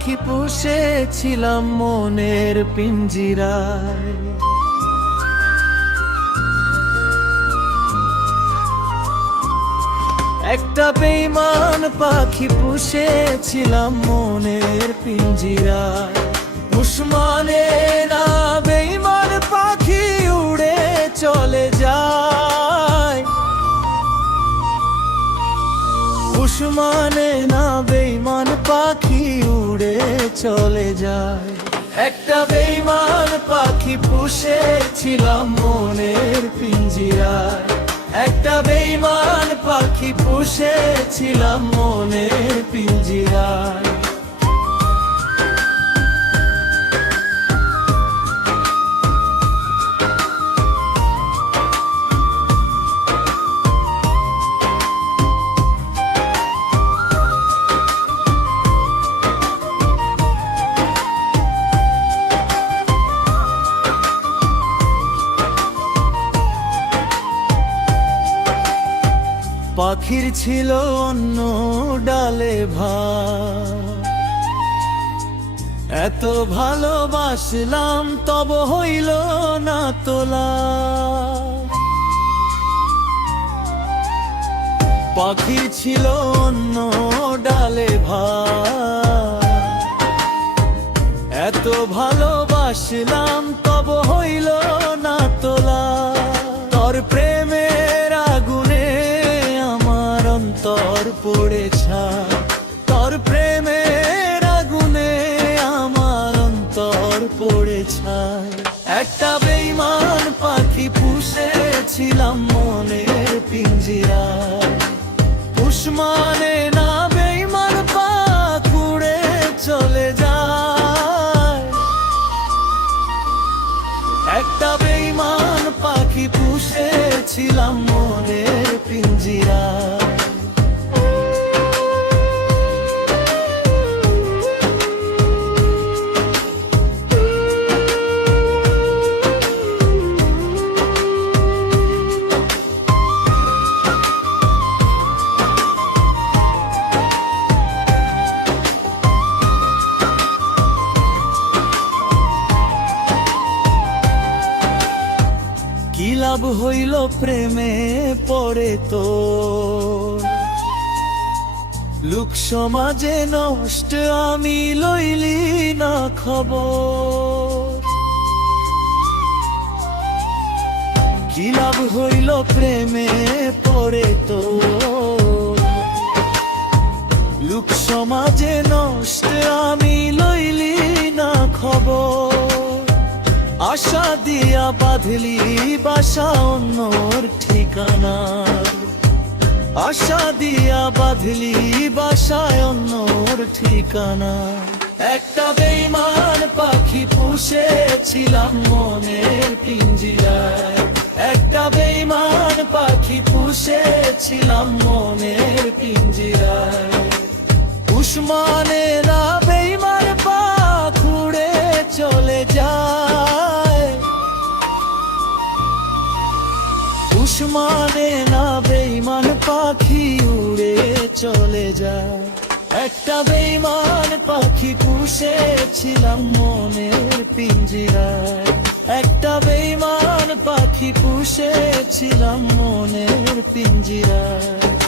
পাখি পুষেছিলাম মনের পিঞ্জিরায়। একটা বেঈমান পাখি পুষেছিলাম মনের পিঞ্জিরায়। উসমানে না বেঈমান পাখি উড়ে চলে যায়। উসমানে না বেঈমান পাখি উড়ে চলে যায়। একটা বেঈমান পাখি পুষেছিলাম মনের পিঞ্জিরায়। একটা বেঈমান পাখি পুষেছিলাম মনের পিঞ্জিরায়। পাখির ছিল অন্য ডালে ভাত, এত ভালোবাসলাম তব হইল না তোলা। পাখির ছিল অন্য ডালে ভাত, এত ভালোবাসলাম তব হইল না তোলা। তোর প্রেমের আগুনে আমার অন্তর পড়ে ছাই। তোর প্রেমের আগুনে আমার অন্তর পড়ে ছাই। একটা বেঈমান পাখি পুষেছিলাম মনের পিঞ্জিরায়। উসমানে না বেঈমান পাখি উড়ে চলে যায়। একটা বেঈমান পাখি পুষেছিলাম মনের পিঞ্জিরায়। কি লাভ হইল প্রেমে পড়ে তোর, লোক সমাজে নষ্ট আমি লইলি না খবর। কি লাভ হইল প্রেমে পড়ে তোর, লোক সমাজে নষ্ট আমি লইলি না খবর। আশা দিয়া বাঁধলি বাসা অন্যর ঠিকানা। আশা দিয়া বাঁধলি বাসায় অন্যর ঠিকানা। একটা বেঈমান পাখি পুষেছিলাম মনের পিঞ্জিরায়। একটা বেঈমান পাখি পুষেছিলাম মনের পিঞ্জিরায়। উসমানে না বেঈমান পাখি উড়ে চলে যায়। উসমানে না বেঈমান পাখি উড়ে চলে যায়। একটা বেঈমান পাখি পুষেছিলাম মনের পিঞ্জিরায়। একটা বেঈমান পাখি পুষেছিলাম মনের পিঞ্জিরায়।